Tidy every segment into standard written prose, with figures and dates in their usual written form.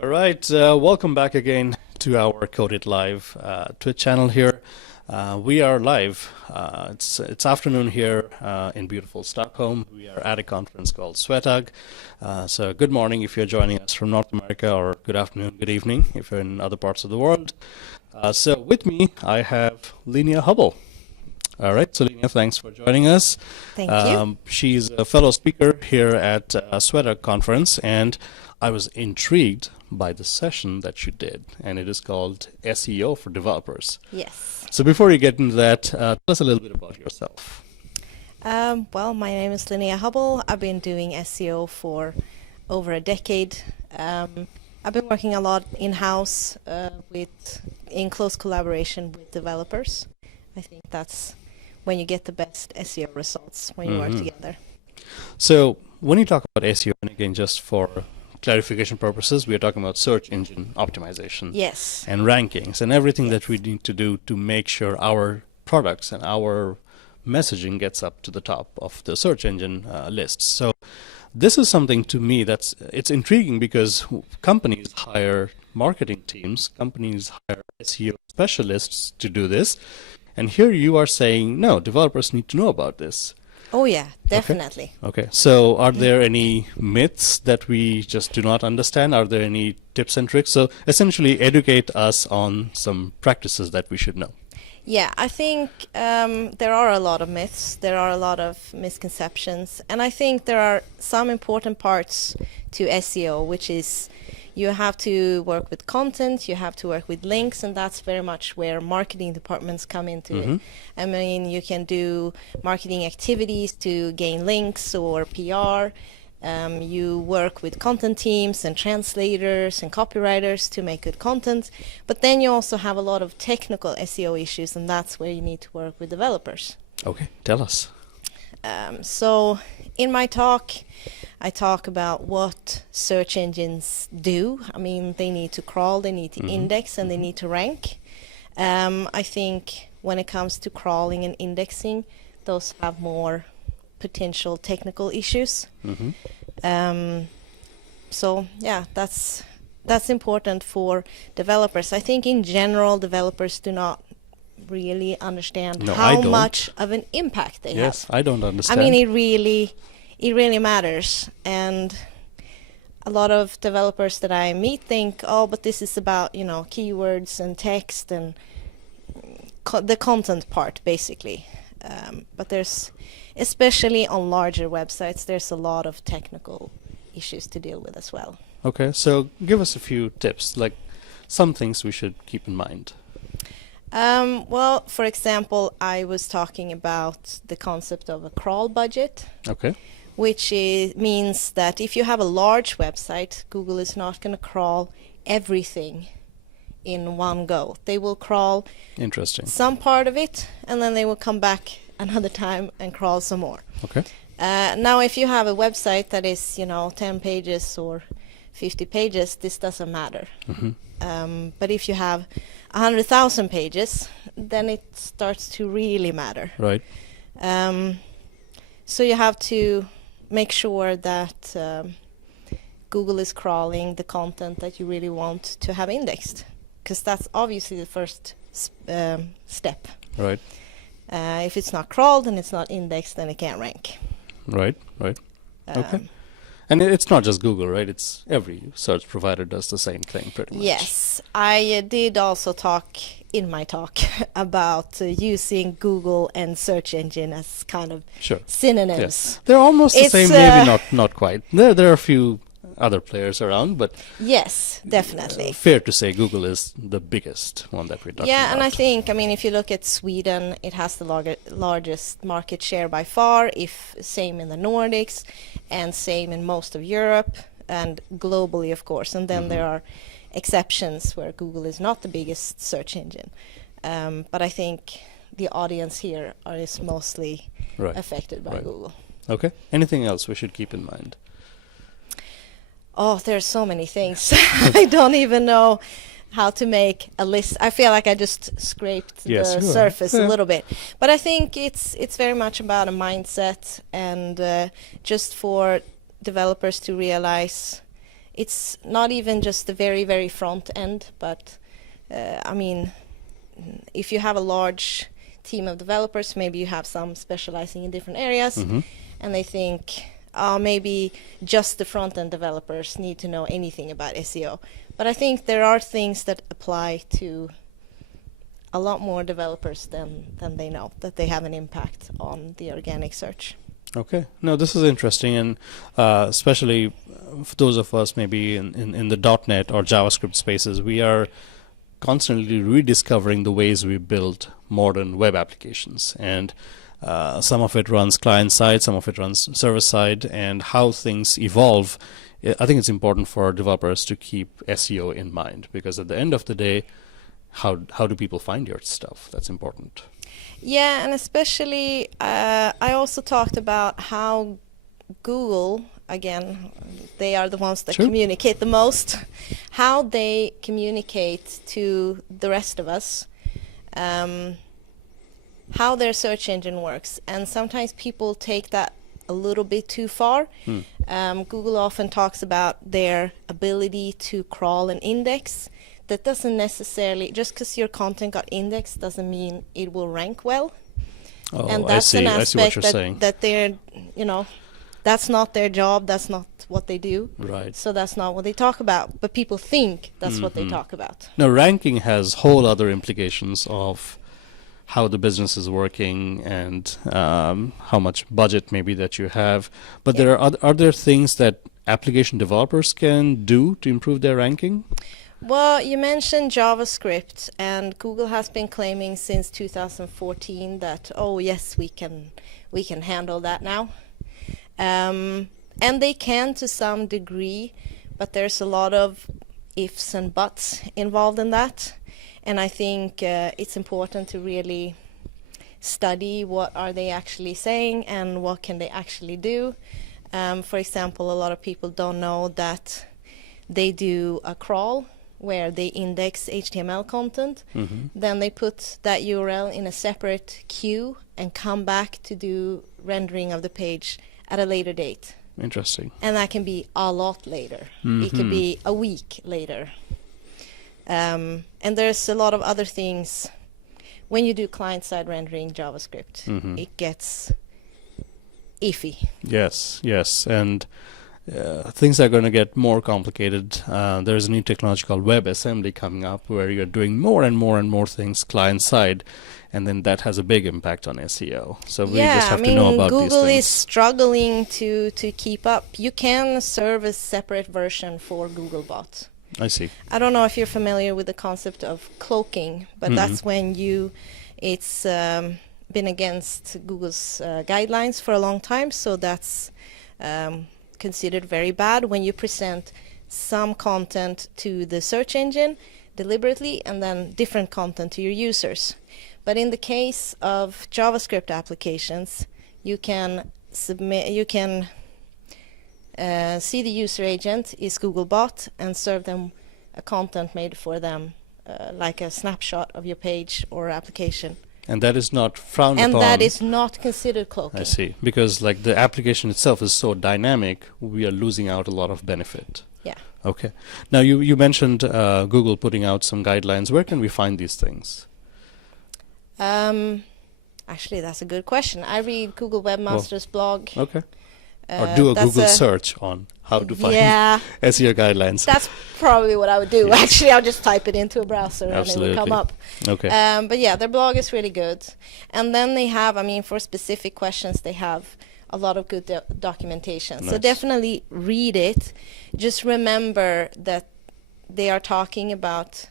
All right, welcome back again to our Code It Live Twitch channel here. We are live. It's afternoon here in beautiful Stockholm. We are at a conference called Swetugg. So good morning if you're joining us from North America, or good afternoon, good evening if you're in other parts of the world. So with me, I have Linnea Hubble. All right, so Linnea, thanks for joining us. Thank you. She's a fellow speaker here at Swetugg conference, and I was intrigued by the session that you did, and it is called SEO for Developers. Yes. So before you get into that, tell us a little bit about yourself. Well, my name is Linnea Hubble. I've been doing SEO for over a decade. I've been working a lot in-house in close collaboration with developers. I think that's when you get the best SEO results, when you work together. So when you talk about SEO, and again, just for clarification purposes, we are talking about search engine optimization. Yes. And rankings and everything that we need to do to make sure our products and our messaging gets up to the top of the search engine lists. So this is something to me it's intriguing, because companies hire marketing teams, companies hire SEO specialists to do this. And here you are saying, no, developers need to know about this. Oh yeah, definitely. Okay. So are there any myths that we just do not understand? Are there any tips and tricks? So essentially educate us on some practices that we should know. Yeah, I think there are a lot of myths, there are a lot of misconceptions, and I think there are some important parts to SEO, which is you have to work with content, you have to work with links, and that's very much where marketing departments come into it. I mean, you can do marketing activities to gain links or PR. You work with content teams and translators and copywriters to make good content. But then you also have a lot of technical SEO issues, and that's where you need to work with developers. Okay, tell us. So in my talk, I talk about what search engines do. I mean, they need to crawl, they need to index, and they need to rank. I think when it comes to crawling and indexing, those have more potential technical issues. So yeah, that's important for developers. I think in general, developers do not really understand how much of an impact they have. Yes, I don't understand. I mean, it really matters, and a lot of developers that I meet think, oh, but this is about, keywords and text and the content part, basically. But there's, especially on larger websites, there's a lot of technical issues to deal with as well. Okay, so give us a few tips, like some things we should keep in mind. Well, for example, I was talking about the concept of a crawl budget. Okay. Which means that if you have a large website, Google is not going to crawl everything in one go. They will crawl some part of it, and then they will come back another time and crawl some more. Okay. Now, if you have a website that is, 10 pages or 50 pages, this doesn't matter. But if you have 100,000 pages, then it starts to really matter. Right. So you have to make sure that Google is crawling the content that you really want to have indexed, because that's obviously the first step. Right. If it's not crawled and it's not indexed, then it can't rank. Right. Okay. And it's not just Google, right? It's every search provider does the same thing pretty much. Yes. I did also talk in my talk about using Google and search engine as kind of synonyms. Yes. They're almost the same, maybe not quite. There are a few other players around, but yes, definitely. Fair to say Google is the biggest one that we're talking about. Yeah, and I think, if you look at Sweden, it has the largest market share by far, same in the Nordics, and same in most of Europe, and globally, of course. And then there are exceptions where Google is not the biggest search engine. But I think the audience here is mostly affected by Google. Okay. Anything else we should keep in mind? Oh, there's so many things. I don't even know how to make a list. I feel like I just scraped the surface a little bit. But I think it's very much about a mindset, and just for developers to realize it's not even just the very, very front end, but I mean, if you have a large team of developers, maybe you have some specializing in different areas, and they think, maybe just the front-end developers need to know anything about SEO. But I think there are things that apply to a lot more developers than they know, that they have an impact on the organic search. Okay. No, this is interesting, and especially for those of us maybe in the .NET or JavaScript spaces, we are constantly rediscovering the ways we build modern web applications. And some of it runs client-side, some of it runs server-side, and how things evolve. I think it's important for developers to keep SEO in mind, because at the end of the day, how do people find your stuff? That's important. Yeah, and especially I also talked about how Google, again, they are the ones that communicate the most, how they communicate to the rest of us, how their search engine works. And sometimes people take that a little bit too far. Google often talks about their ability to crawl and index. That doesn't necessarily, just because your content got indexed doesn't mean it will rank well. Oh, and that's I see. an I see what aspect you're saying. that they're, that's not their job, that's not what they do. Right. So that's not what they talk about, but people think that's what they talk about. Now, ranking has whole other implications of how the business is working and how much budget maybe that you have. But there are there things that application developers can do to improve their ranking? Well, you mentioned JavaScript, and Google has been claiming since 2014 that, oh yes, we can handle that now. And they can to some degree, but there's a lot of ifs and buts involved in that. And I think it's important to really study what are they actually saying and what can they actually do. For example, a lot of people don't know that they do a crawl where they index HTML content. Then they put that URL in a separate queue and come back to do rendering of the page at a later date. Interesting. And that can be a lot later. It could be a week later. And there's a lot of other things. When you do client-side rendering JavaScript, it gets iffy. Yes, and things are going to get more complicated. There's a new technology called WebAssembly coming up, where you're doing more and more things client-side, and then that has a big impact on SEO. So we just have to know about Google these things. is struggling to keep up. You can serve a separate version for Googlebot. I see. I don't know if you're familiar with the concept of cloaking, but that's when it's been against Google's guidelines for a long time, so that's considered very bad when you present some content to the search engine deliberately and then different content to your users. But in the case of JavaScript applications, you can see the user agent is Googlebot and serve them a content made for them, like a snapshot of your page or application. And that is not frowned upon. And that is not considered cloaking. I see. Because like the application itself is so dynamic, we are losing out a lot of benefit. Yeah. Okay. Now you mentioned Google putting out some guidelines. Where can we find these things? Actually, that's a good question. I read Google Webmaster's blog. Okay. Or do a Google search on how to find SEO guidelines. That's probably what I would do. Actually, I'll just type it into a browser Absolutely. and it will come up. Okay. But yeah, their blog is really good. And then they have, for specific questions, they have a lot of good documentation. Nice. So definitely read it. Just remember that they are talking about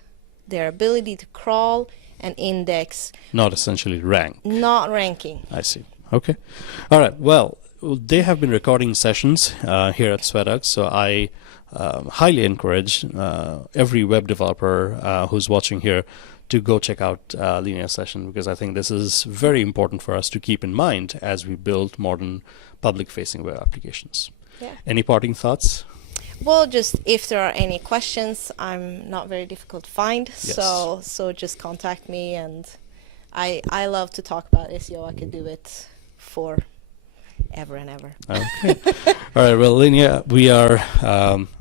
their ability to crawl and index. Not essentially rank. Not ranking. I see. Okay. All right. Well, they have been recording sessions here at Swetugg, so I highly encourage every web developer who's watching here to go check out Linnea's session, because I think this is very important for us to keep in mind as we build modern public-facing web applications. Yeah. Any parting thoughts? Well, just if there are any questions, I'm not very difficult to find, Yes. so just contact me, and I love to talk about SEO. I could do it for ever and ever. Okay. All right. Well, Linnea, we are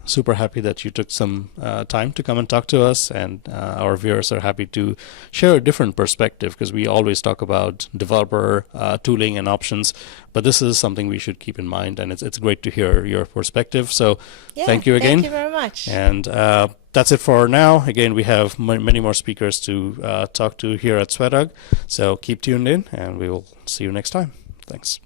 super happy that you took some time to come and talk to us, and our viewers are happy to share a different perspective, because we always talk about developer tooling and options, but this is something we should keep in mind, and it's great to hear your perspective. So thank you again. Thank you very much. And that's it for now. Again, we have many more speakers to talk to here at Swetugg, so keep tuned in, and we will see you next time. Thanks.